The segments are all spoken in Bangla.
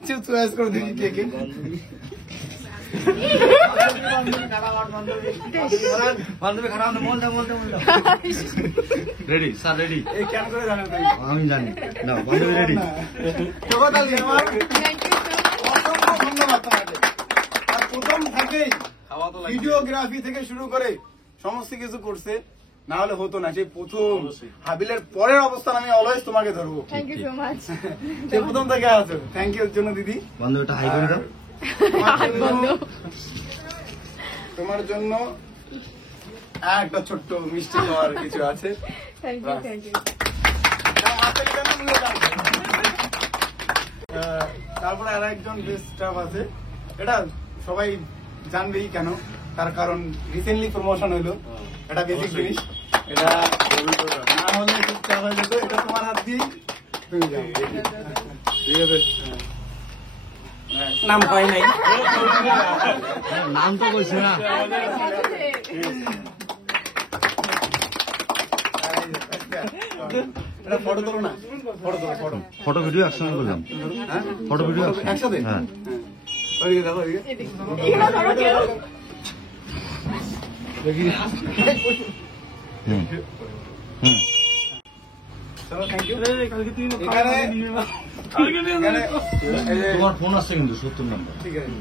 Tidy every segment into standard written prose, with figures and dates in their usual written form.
চয়েস করে দিবি কে কে বান্ধবী খারাপ রেডি স্যার রেডি এই কেন করে জানেন আমি জানি না বান্ধবী রেডি ধন্যবাদ তোমাকে। আর প্রথম থেকেই ভিডিওগ্রাফি থেকে শুরু করে সমস্ত কিছু করছে, না হলে হতো না। সেই প্রথম হাবিলের পরের অবস্থান আমি অলওয়েজ তোমাকে ধরবো। Thank you so much. সে প্রথম থেকে আছো, থ্যাংক ইউ জন্য দিদি। বান্ধবীটা হাই করে দাও। তোমার জন্য একটা ছোট্ট মিষ্টি খাওয়ার কিছু আছে। Thank you thank you. তারপরে আর একজন বেস্ট স্টাফ আছে, এটা সবাই জানবেই কেন, তার কারণ রিসেন্টলি প্রমোশন হইলো, এটা বেসিক জিনিস, এটা না হলে চুপচাপ হয়ে যেত। এটা তোমার হাত দিয়েই তুমি যাও, ঠিক আছে? নাম পাই নাই, নাম তো বলছে না। এটা ফটো তোলো না, ফটো তোলো, ফটো ফটো ভিডিও একসঙ্গে করলাম। হ্যাঁ ফটো ভিডিও একসাথে। হ্যাঁ ওইদিকে দেখো, ওইদিকে এখানে ধরো কেউ। হুম হুম চলো, থ্যাংক ইউ। এখানে তোমার ফোন আসছে কিন্তু 70 নম্বর। ঠিক আছে,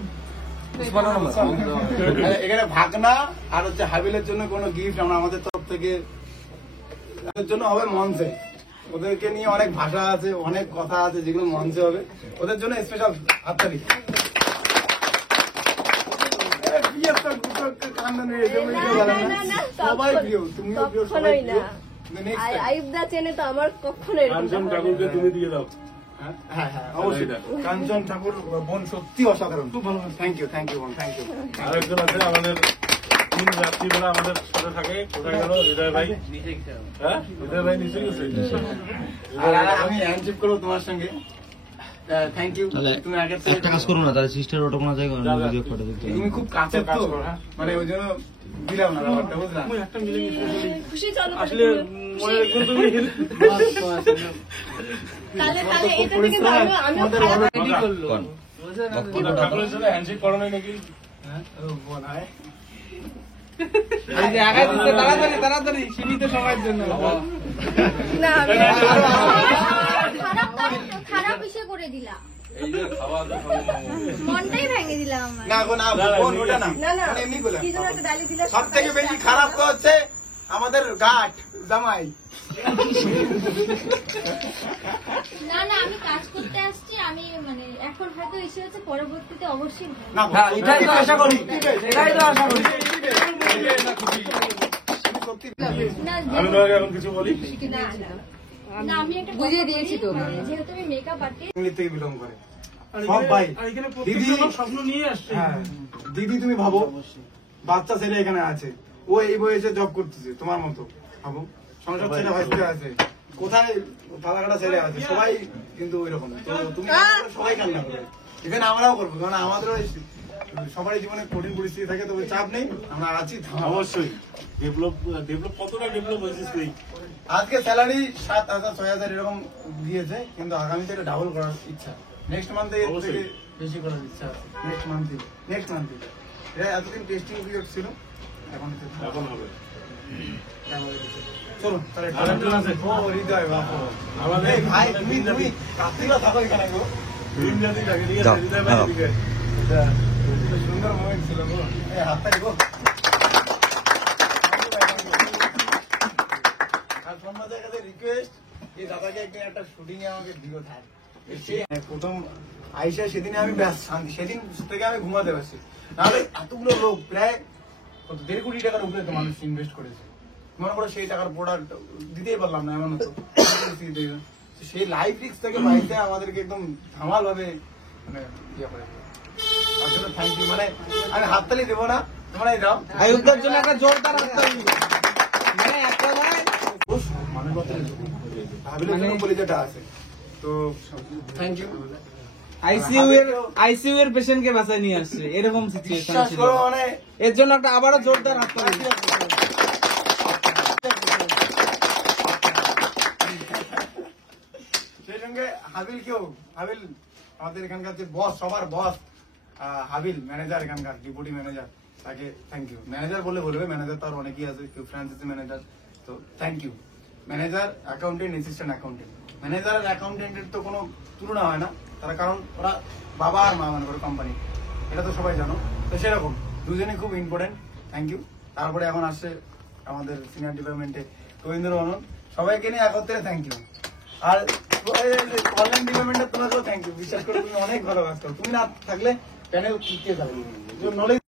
এখানে ভাগনা আর হচ্ছে হাবিলের জন্য কোনো গিফট আমরা আমাদের তরফ থেকে ওদের জন্য হবে মঞ্চে। ওদেরকে নিয়ে অনেক ভাষা আছে, অনেক কথা আছে যেগুলো মঞ্চে হবে, ওদের জন্য স্পেশাল হাততালি। সবাই প্রিয়, তুমিও প্রিয়, সবাই প্রিয়। আইবদা চেনে তো আমার কখনো কাঞ্চন ঠাকুরকে তুমি দিয়ে দাও। হ্যাঁ হ্যাঁ অবশ্যই, কাঞ্চন ঠাকুর বোন সত্যি অসাধারণ, খুব ভালো। থ্যাংক ইউ থ্যাংক ইউ বোন, থ্যাংক ইউ। আরেকজন আছে আমাদের তিন রাত্রিবেলা আমাদের সাথে থাকে, কোথায় গেল হৃদয় ভাই? হ্যাঁ হৃদয় ভাই নিচে গেছে। আর আমি হ্যান্ডশেক করবো তোমার সঙ্গে। Thank you. তাহলে তুমি আগে একটা কাজ করো না, তাহলে সিস্টার ওটা কোনো জায়গায় ভিডিও ফটো দেখতে তুমি খুব কাছে তো, মানে ওই জন্য দিলাম না ব্যাপারটা, বুঝলাম। একটা মিলে খুশি চলো আসলে মনে রাখবেন তুমি। তাহলে এটা থেকে ভালো আমিও খারাপ রেডি করলো। ঠাকুরের সাথে হ্যান্ডশেক করো নাই নাকি? বলায় এই যে আগায় দিতে তাড়াতাড়ি তাড়াতাড়ি সীমিত সময়ের জন্য। না আমি খারাপ ইসে করে দিলা, মনটাই ভেঙে দিলাম আমার। না গো না বোন, ওটা না, না না মানে এমনি বললাম। কি জন্য একটা ডালি দিলা? সব থেকে বেশি খারাপ তো হচ্ছে আমাদের গাঠ জামাই। না না আমি কাজ করতে আসছি, আমি মানে এখন হয়তো এসে হচ্ছে, পরবর্তীতে অবশ্যই ভালো। না এটাই তো আশা করি, এটাই তো আশা করি। সত্যি না আমি তোমাকে এখন কিছু বলি? না না আমি একটা বুঝিয়ে দিয়েছি তো। যেহেতু আমি মেকআপ আর্টিস্ট, ফ্যামিলি থেকে বিলং করে সব ভাই। দিদি স্বপ্ন নিয়ে আসছে। হ্যাঁ দিদি, তুমি ভাবো বাচ্চা ছেলে এখানে আছে, ও এই বয়সে জব করতেছে তোমার মতো, ভাবো সংসার ছেলে ভাইতে আছে, কোথায় ফালা কাটা ছেলে আছে, সবাই কিন্তু ওই রকম। তো তুমি সবাই কান্না করবে, ইভেন আমরাও করবো, কারণ আমাদেরও সবারই জীবনে কঠিন পরিস্থিতি থাকে, তো ওই চাপ নেই, আমরা আছি। অবশ্যই ডেভেলপ কতটা ডেভেলপ হয়েছিস তুই? আজকে স্যালারি 7,000 6,000 এরকম দিয়েছে, কিন্তু আগামীতে এটা ডাবল করার ইচ্ছা, নেক্সট মান্থে এর থেকে বেশি করার ইচ্ছা আছে। নেক্সট মান্থে এটা এতদিন টেস্টিং পিরিয়ড ছিল, এখন হবে। চলো তাহলে আরেকজন আছে। ও হৃদয় বাবা, আমাদের এই ভাই তুমি কার্তিকা থাকো এখানে গো, ড্রিম জাতি থাকে, ঠিক যাও, আছে? হৃদয় ভাই যাও। এদিকে। এটা সুন্দর মোমেন্ট ছিল গো, এই হাতটা গো। আর তোমার কাছে রিকোয়েস্ট, এই দাদাকে একদিন একটা শুটিং এ আমাকে দিও থাক। প্রথম আইসা সেদিনে আমি ব্যাস শান্তি, সেদিন থেকে আমি ঘুমাতে পারছি, নাহলে এতগুলো লোক প্রায় 1.5 কোটি টাকার উপরে তো মানুষ ইনভেস্ট করেছে, মনে করো সেই টাকার প্রোডাক্ট দিতেই পারলাম না, এমন হতো। সেই লাইফ রিস্ক থেকে বাড়িতে আমাদেরকে একদম ধামাল ভাবে মানে ইয়ে করে দিল। তার জন্য থ্যাংক ইউ। মানে আমি হাততালি দেবো না, তোমরা দাও। আয়ুবদার জন্য একটা জোরদার হাততালি। মানে একটা ভাই ভাবিলের জন্য কলিজাটা আছে, তো থ্যাংক ইউ। আইসিইউ এর পেশেন্টকে বাঁচায় নিয়ে আসছে, এরকম সিচুয়েশন বিশ্বাস ছিল। করো, মানে এর জন্য একটা আবারও জোরদার হাততালি। সেই সঙ্গে হাবিল আমাদের এখানকার যে বস, সবার বস হাবিল ম্যানেজার, এখানকার ডিপুটি ম্যানেজার, তাকে থ্যাংক ইউ। ম্যানেজার বলে বলবে, ম্যানেজার তো আর অনেকেই আছে, কেউ ফ্রান্সিসি ম্যানেজার, তো thank you. Manager, accountant, assistant accountant, manager আর অ্যাকাউন্টেন্টের তো কোনো তুলনা হয় না, তারা কারণ ওরা বাবা আর মা মনে করে কোম্পানি, এটা তো সবাই জানো। তো সেরকম দুজনেই খুব ইম্পর্টেন্ট, থ্যাংক ইউ। তারপরে এখন আসছে আমাদের সিনিয়র ডিপার্টমেন্টে রবীন্দ্র আনন্দ, সবাইকে নিয়ে একত্রে থ্যাংক ইউ। আর অনলাইন ডিপার্টমেন্টে তোমাকেও থ্যাংক ইউ, বিশ্বাস করে তুমি অনেক ভালো কাজ করো, তুমি না থাকলে প্যানেল টিকে যাবে নলেজ